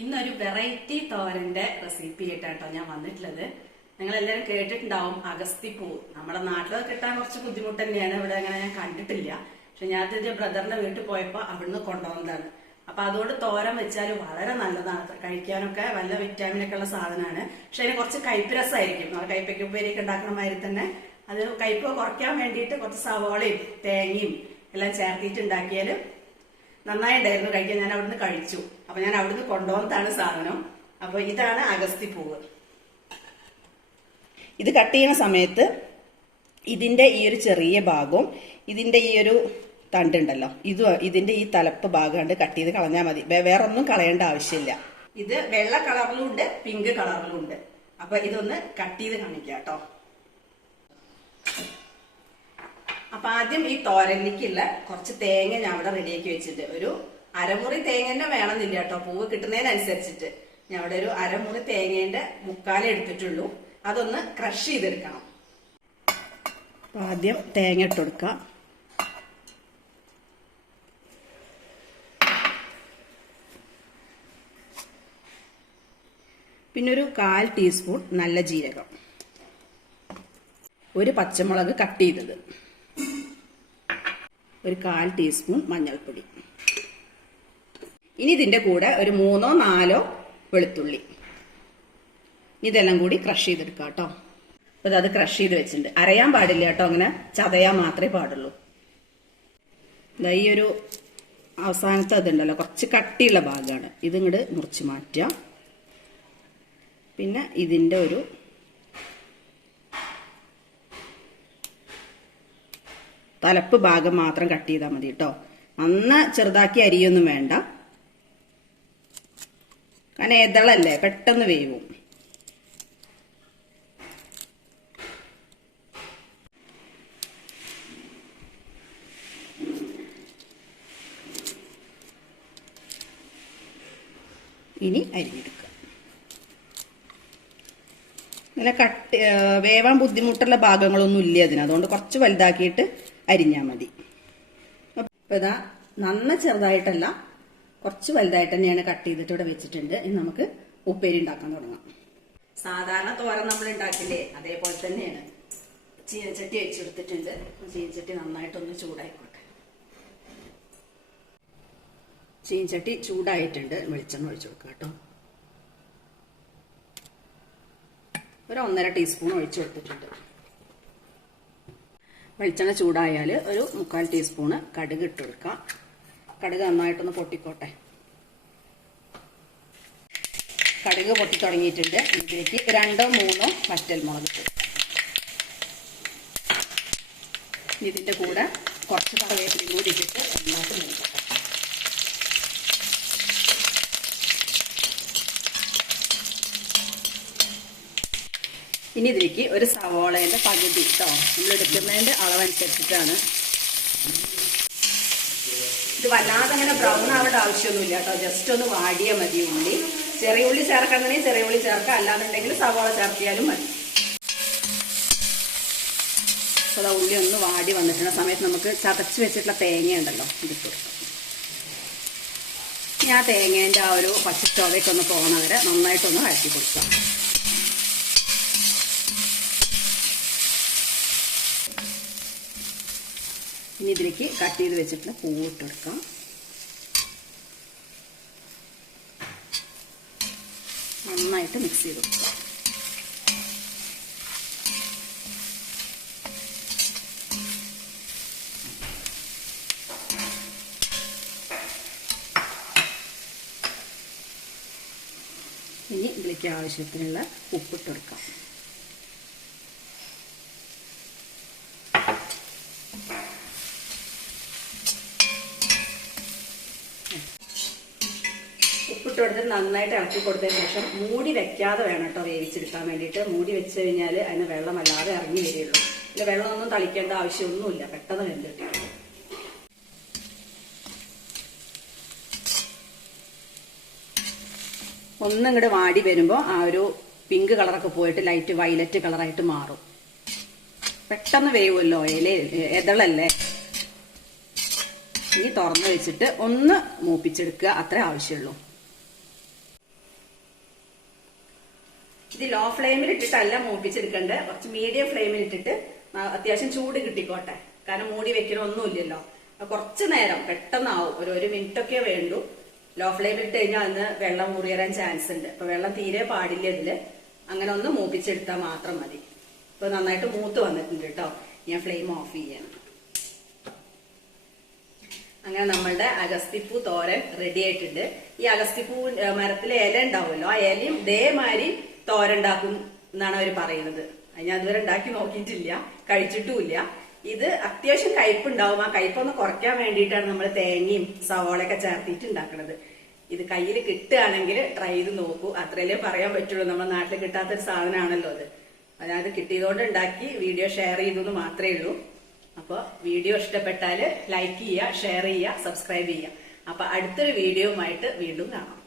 ഇന്നൊരു variety തോരന്റെ recipe ആയിട്ടാട്ടോ ഞാൻ വന്നിട്ടുള്ളത്. നിങ്ങൾ എല്ലാവരും കേട്ടിട്ടുണ്ടാവും അഗസ്തിപ്പൂ നമ്മുടെ നാട്ടിലൊക്കെ കിട്ടാൻ കുറച്ച് ബുദ്ധിമുട്ട് തന്നെയാണ്. ഇവിടെ അങ്ങനെ ഞാൻ കണ്ടിട്ടില്ല. പക്ഷെ ഞാൻ എന്റെ ബ്രദറിന്റെ വീട്ടിൽ പോയപ്പോ അവിടുന്ന് കൊണ്ടുവന്നതാണ്. അപ്പൊ അതുകൊണ്ട് തോരൻ വെച്ചാൽ വളരെ നല്ലതാണ്. കഴിക്കാനൊക്കെ വല്ല വിറ്റാമിൻ ഒക്കെ ഉള്ള സാധനമാണ്. പക്ഷെ അതിന് കുറച്ച് കയ്പ് രസമായിരിക്കും. നമ്മൾ കയ്പയ്ക്ക് ഉപ്പേരിയൊക്കെ ഉണ്ടാക്കുന്ന മാതിരി തന്നെ. അത് കയ്പ് കുറയ്ക്കാൻ വേണ്ടിയിട്ട് കുറച്ച് സവോളയും തേങ്ങയും എല്ലാം ചേർത്തിട്ട് ഉണ്ടാക്കിയാൽ നന്നായിട്ടുണ്ടായിരുന്നു കഴിക്കാൻ ഞാൻ അവിടുന്ന് കഴിച്ചു. അപ്പൊ ഞാൻ അവിടുന്ന് കൊണ്ടുവന്നതാണ് സാധനം. അപ്പൊ ഇതാണ് അഗസ്തി പൂവ്. ഇത് കട്ട് ചെയ്യുന്ന സമയത്ത് ഇതിന്റെ ഈ ഒരു ചെറിയ ഭാഗവും ഇതിന്റെ ഈ ഒരു തണ്ടുണ്ടല്ലോ. ഇത് ഇതിന്റെ ഈ തലപ്പ് ഭാഗം കട്ട് ചെയ്ത് കളഞ്ഞാൽ മതി. വേറെ ഒന്നും കളയേണ്ട ആവശ്യമില്ല. ഇത് വെള്ള കളറിലും ഉണ്ട് പിങ്ക് കളറിലും ഉണ്ട് അപ്പൊ ഇതൊന്ന് കട്ട് ചെയ്ത് കാണിക്കാം കേട്ടോ. അപ്പൊ ആദ്യം ഈ തോരന്നിക്കുള്ള കുറച്ച് തേങ്ങ ഞാൻ അവിടെ റെഡിയാക്കി വെച്ചിട്ട് ഒരു അരമുറി തേങ്ങ വേണമെന്നില്ല കേട്ടോ. പൂവ് കിട്ടുന്നതിനനുസരിച്ചിട്ട്. ഞാൻ അവിടെ ഒരു അരമുറി തേങ്ങേന്റെ മുക്കാലേ എടുത്തിട്ടുള്ളൂ. അതൊന്ന് ക്രഷ് ചെയ്തെടുക്കണം. ആദ്യം തേങ്ങ ഇട്ട് പിന്നെ ഒരു കാൽ ടീസ്പൂൺ നല്ല ജീരകം. ഒരു പച്ചമുളക് കട്ട് ചെയ്തത്. ഒരു കാൽ ടീസ്പൂൺ മഞ്ഞൾപ്പൊടി. ഇനി ഇതിന്റെ കൂടെ ഒരു മൂന്നോ നാലോ വെളുത്തുള്ളി. ഇതെല്ലാം കൂടി ക്രഷ് ചെയ്തെടുക്കാം കേട്ടോ. അപ്പൊ അത് ക്രഷ് ചെയ്ത് വെച്ചിട്ടുണ്ട്. അരയാൻ പാടില്ല കേട്ടോ അങ്ങനെ. ചതയാൻ മാത്രമേ പാടുള്ളൂ. ഈ ഒരു അവസാനത്തെ അതുണ്ടല്ലോ കുറച്ച് കട്ടിയുള്ള ഭാഗമാണ് ഇതിങ്ങോട്ട് മുറിച്ച് മാറ്റുക. പിന്നെ ഇതിന്റെ ഒരു തലപ്പ് ഭാഗം മാത്രം കട്ട് ചെയ്താൽ മതി കേട്ടോ നന്ന ചെറുതാക്കി അരിയൊന്നും വേണ്ട. കാരണം ഏതളല്ലേ പെട്ടെന്ന് വേവും. ഇനി അരിഞ്ഞെടുക്കുക ഇങ്ങനെ കട്ട് വേവാൻ ബുദ്ധിമുട്ടുള്ള ഭാഗങ്ങളൊന്നും ഇല്ല അതിന്. അതുകൊണ്ട് കുറച്ച് വലുതാക്കിയിട്ട് അരിഞ്ഞാൽ മതി. അപ്പം ഇതാ നന്ന ചെറുതായിട്ടല്ല കുറച്ച് വലുതായിട്ട് തന്നെയാണ് കട്ട് ചെയ്തിട്ട് ഇവിടെ വെച്ചിട്ടുണ്ട്. ഇനി നമുക്ക് ഉപ്പേരി ഉണ്ടാക്കാൻ തുടങ്ങാം. സാധാരണ തോരൻ നമ്മൾ ഉണ്ടാക്കില്ലേ? അതേപോലെ തന്നെയാണ്. ചീനച്ചട്ടി വെച്ചെടുത്തിട്ടുണ്ട് ചീനച്ചട്ടി നന്നായിട്ടൊന്ന് ചൂടായിക്കോട്ടെ. ചീനച്ചട്ടി ചൂടായിട്ടുണ്ട്. വെളിച്ചെണ്ണ ഒഴിച്ചു കൊടുക്കാം കേട്ടോ. ഒരു ഒന്നര ടീസ്പൂൺ ഒഴിച്ചു കൊടുത്തിട്ടുണ്ട്. വെളിച്ചെണ്ണ ചൂടായാൽ ഒരു മുക്കാൽ ടീസ്പൂണ് കടുക് ഇട്ട് കൊടുക്കാം. കടുക് നന്നായിട്ടൊന്ന് പൊട്ടിക്കോട്ടെ. കടുക് പൊട്ടി തുടങ്ങിയിട്ടുണ്ട്. ഇതിലേക്ക് രണ്ടോ മൂന്നോ വറ്റൽമുളക് ഇട്ട് ഇതിന്റെ കൂടെ കുറച്ച് കറവേപ്പിലും കൂടി ഇട്ടിട്ട് നന്നായിട്ട് മൂക്കട്ടെ ഇനി ഇതിലേക്ക് ഒരു സവോളേന്റെ പകുതി ഇട്ടോ നമ്മൾ എടുക്കുന്നതിന്റെ അളവനുസരിച്ചിട്ടാണ്. ഇത് വല്ലാതെ അങ്ങനെ ബ്രൗൺ ആവേണ്ട ആവശ്യമൊന്നുമില്ല കേട്ടോ ജസ്റ്റ് ഒന്ന് വാടിയ മതി ഉള്ളി. ചെറിയ ഉള്ളി ചേർക്കണമെങ്കിൽ ചെറിയ ഉള്ളി ചേർക്കുക അല്ലാന്നുണ്ടെങ്കിൽ സവോള ചേർത്തിയാലും മതി. അപ്പോൾ ഉള്ളി ഒന്ന് വാടി വന്നിട്ടുള്ള സമയത്ത് നമുക്ക് ചതച്ച് വെച്ചിട്ടുള്ള തേങ്ങ ഉണ്ടല്ലോ ഇതിട്ട്. ഞാൻ തേങ്ങേന്റെ ആ ഒരു പച്ചച്ചോവയൊക്കെ പോകുന്നവരെ പോകുന്ന നന്നായിട്ടൊന്ന് വഴറ്റി കൊടുക്കാം. ഇനി ഇതിലേക്ക് കട്ട് ചെയ്ത് വെച്ചിട്ടുള്ള പൂവ് ഇട്ടെടുക്കാം നന്നായിട്ട് മിക്സ് ചെയ്ത് ഇനി ഇതിലേക്ക് ആവശ്യത്തിനുള്ള ഉപ്പിട്ട് ഉപ്പിട്ട് കൊടുത്തിട്ട് നന്നായിട്ട് ഇളക്കി കൊടുത്തതിന് ശേഷം മൂടി വെക്കാതെ വേണം കേട്ടോ വേവിച്ചെടുക്കാൻ വേണ്ടിയിട്ട്. മൂടി വെച്ച് കഴിഞ്ഞാൽ അതിന് വെള്ളം അല്ലാതെ ഇറങ്ങി വരികയുള്ളൂ. പിന്നെ വെള്ളമൊന്നും തളിക്കേണ്ട ആവശ്യമൊന്നുമില്ല. പെട്ടെന്ന് വെന്തിട്ട് ഒന്നും വാടി വരുമ്പോൾ ആ ഒരു പിങ്ക് കളറൊക്കെ പോയിട്ട് ലൈറ്റ് വയലറ്റ് കളറായിട്ട് മാറും. പെട്ടെന്ന് വേവുമല്ലോ? ഇല എതളല്ലേ? ഇനി തുറന്ന് വെച്ചിട്ട് ഒന്ന് മൂപ്പിച്ചെടുക്കുക അത്രേ ആവശ്യമുള്ളൂ. ഇത് ലോ ഫ്ലെയിമിൽ ഇട്ടിട്ടല്ല മൂപ്പിച്ചെടുക്കണ്ടേ. കുറച്ച് മീഡിയം ഫ്ലെയിമിൽ ഇട്ടിട്ട് അത്യാവശ്യം ചൂട് കിട്ടിക്കോട്ടെ. കാരണം മൂടി വെക്കണമൊന്നുമില്ലല്ലോ കുറച്ച് നേരം പെട്ടെന്നാവും. ഒരു ഒരു മിനിറ്റ് ഒക്കെ വേണ്ടു. ലോ ഫ്ലെയിമിൽ ഇട്ട് കഴിഞ്ഞാൽ അന്ന് വെള്ളം മുറിയറാൻ ചാൻസ് ഉണ്ട്. അപ്പൊ വെള്ളം തീരെ പാടില്ല ഇതിൽ. അങ്ങനെ ഒന്ന് മൂപ്പിച്ചെടുത്താൽ മാത്രം മതി. ഇപ്പൊ നന്നായിട്ട് മൂത്ത് വന്നിട്ടുണ്ട് കേട്ടോ. ഞാൻ ഫ്ലെയിം ഓഫ് ചെയ്യണം. അങ്ങനെ നമ്മളുടെ അഗസ്തിപ്പൂ തോരൻ റെഡി ആയിട്ടുണ്ട്. ഈ അഗസ്തിപ്പൂ മരത്തിലെ ഇല ഉണ്ടാവുമല്ലോ. ആ ഇലയും ഇതേമാതിരി തോരൻ ഉണ്ടാക്കും എന്നാണ് അവർ പറയുന്നത്. ഞാൻ ഇതുവരെ ഉണ്ടാക്കി നോക്കിയിട്ടില്ല കഴിച്ചിട്ടുമില്ല. ഇത് അത്യാവശ്യം കയ്പുണ്ടാവും ആ കയ്പൊന്ന് കുറയ്ക്കാൻ വേണ്ടിയിട്ടാണ് നമ്മൾ തേങ്ങയും സവോളയൊക്കെ ചേർത്തിട്ട് ഉണ്ടാക്കുന്നത് ഇത് കയ്യിൽ കിട്ടുകയാണെങ്കിൽ ട്രൈ ചെയ്ത് നോക്കൂ. അത്രയല്ലേ പറയാൻ പറ്റുള്ളൂ. നമ്മുടെ നാട്ടിൽ കിട്ടാത്തൊരു സാധനമാണല്ലോ അത്. അതായത് കിട്ടിയതുകൊണ്ട് ഉണ്ടാക്കി വീഡിയോ ഷെയർ ചെയ്തു എന്ന് മാത്രമേ ഉള്ളൂ. അപ്പോൾ വീഡിയോ ഇഷ്ടപ്പെട്ടാൽ ലൈക്ക് ചെയ്യുക ഷെയർ ചെയ്യുക സബ്സ്ക്രൈബ് ചെയ്യുക. അപ്പൊ അടുത്തൊരു വീഡിയോയുമായിട്ട് വീണ്ടും കാണാം.